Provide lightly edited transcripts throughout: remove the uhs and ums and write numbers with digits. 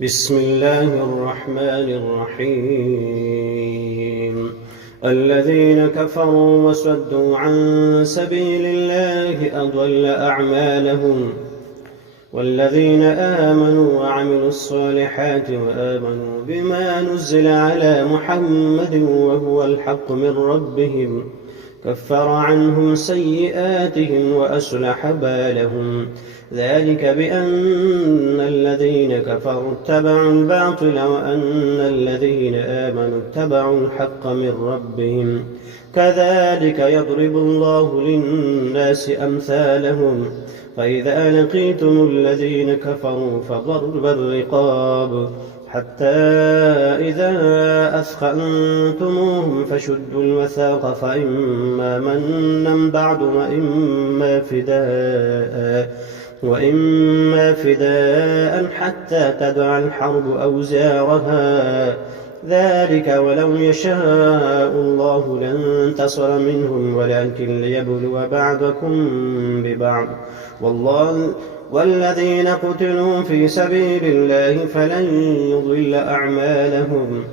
بسم الله الرحمن الرحيم الذين كفروا وصدوا عن سبيل الله أضل أعمالهم والذين آمنوا وعملوا الصالحات وآمنوا بما نزل على محمد وهو الحق من ربهم كفر عنهم سيئاتهم وأصلح بالهم ذلك بأن الذين كفروا اتبعوا الباطل وأن الذين آمنوا اتبعوا الحق من ربهم كذلك يضرب الله للناس أمثالهم فإذا لقيتم الذين كفروا فضرب الرقاب حتى إذا أثخنتموهم فشدوا الوثاق فإما منا بعد وإما فداء حتى تدع الحرب أوزارها ذلك ولو يشاء الله لانتصر منهم ولكن ليبلو بعضكم ببعض والذين قتلوا في سبيل الله فلن يضل أعمالهم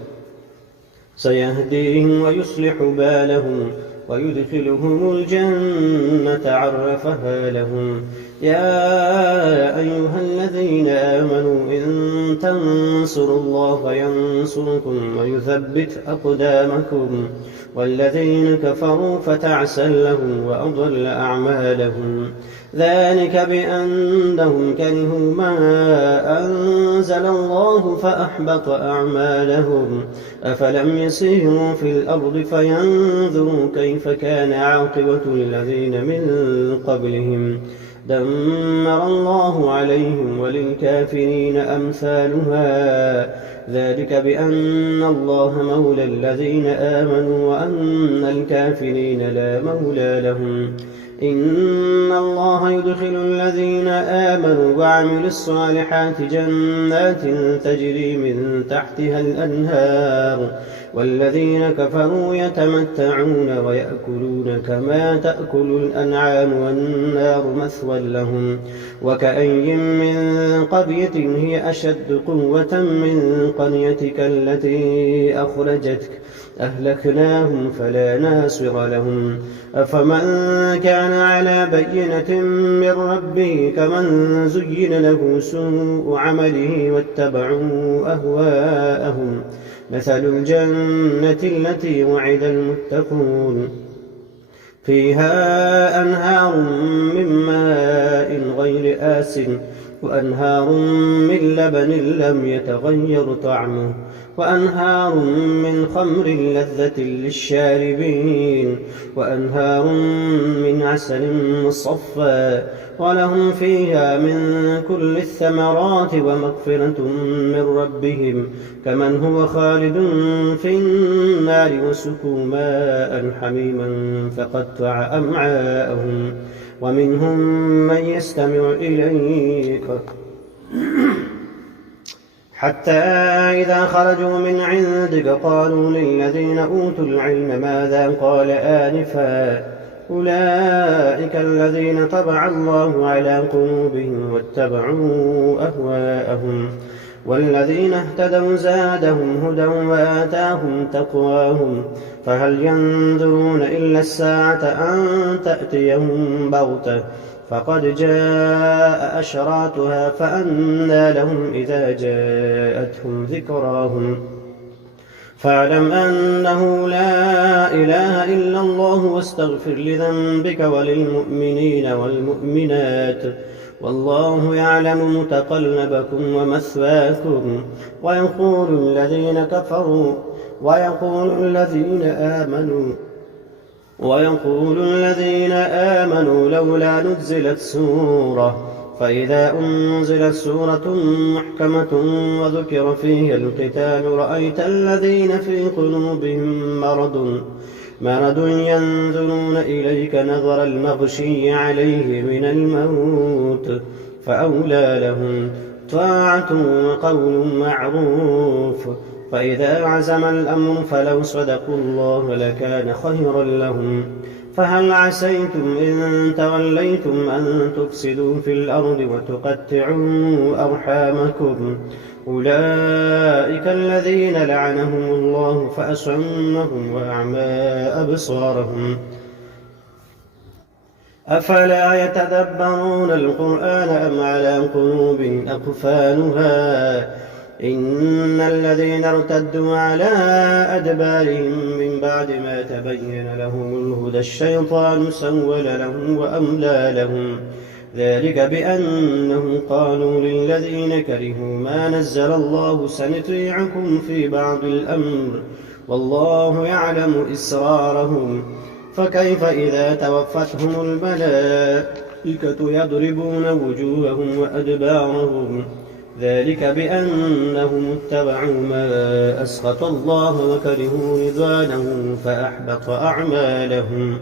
سيهديهم ويصلح بالهم ويدخلهم الجنة عرفها لهم يا أيها الذين آمنوا إن تنصروا الله ينصركم ويثبت أقدامكم والذين كفروا فتعسا لهم وأضل أعمالهم ذلك بأنهم كرهوا ما أنزل الله فأحبط أعمالهم أفلم يسيروا في الأرض فينظروا كيف كان عاقبة الذين من قبلهم دمر الله عليهم وللكافرين أمثالها ذلك بأن الله مولى الذين آمنوا وأن الكافرين لا مولى لهم إن الله يدخل الذين آمنوا وعملوا الصالحات جنات تجري من تحتها الأنهار والذين كفروا يتمتعون ويأكلون كما تأكل الأنعام والنار مثوى لهم وكأي من قرية هي أشد قوة من قريتك التي أخرجتك أهلكناهم فلا ناصر لهم أفمن كان على بينة من ربه كمن زين له سوء عمله واتبعوا أهواءهم مثل الجنة التي وعد المتقون فيها أنهار من ماء غير آسن وأنهار من لبن لم يتغير طعمه وأنهار من خمر لذة للشاربين وأنهار من عسل مصفى ولهم فيها من كل الثمرات ومغفرة من ربهم كمن هو خالد في النار وسقوا ماء حميما فقطع أمعاءهم ومنهم من يستمع إليك حتى إذا خرجوا من عندك قالوا للذين أوتوا العلم ماذا قال آنفا أولئك الذين طبع الله على قلوبهم واتبعوا أهواءهم والذين اهتدوا زادهم هدى وآتاهم تقواهم فهل ينظرون إلا الساعة أن تأتيهم بغتة فقد جاء أشراطها فأنى لهم إذا جاءتهم ذكراهم فاعلم أنه لا إله إلا الله واستغفر لذنبك وللمؤمنين والمؤمنات والله يعلم متقلبكم ومثواكم ويقول الذين آمنوا لولا نزلت سورة فإذا أنزلت سورة محكمة وذكر فيها القتال رأيت الذين في قلوبهم مرض ينظرون إليك نظر المغشي عليه من الموت فأولى لهم طاعة وقول معروف فإذا عزم الأمر فلو صدقوا الله لكان خيرا لهم فهل عسيتم إن توليتم أن تفسدوا في الأرض وتقطعوا أرحامكم أولئك الذين لعنهم الله فأصمهم وأعمى أبصارهم أفلا يتدبرون القرآن أم على قلوب أقفالها إن الذين ارتدوا على أدبارهم من بعد ما تبين لهم الهدى الشيطان سول لهم وأملى لهم ذلك بأنهم قالوا للذين كرهوا ما نزل الله سنطيعكم في بعض الأمر والله يعلم إسرارهم فكيف إذا توفتهم الملائكة يضربون وجوههم وأدبارهم ذلك بأنهم اتبعوا ما أسخط الله وكرهوا رضوانه فأحبط أعمالهم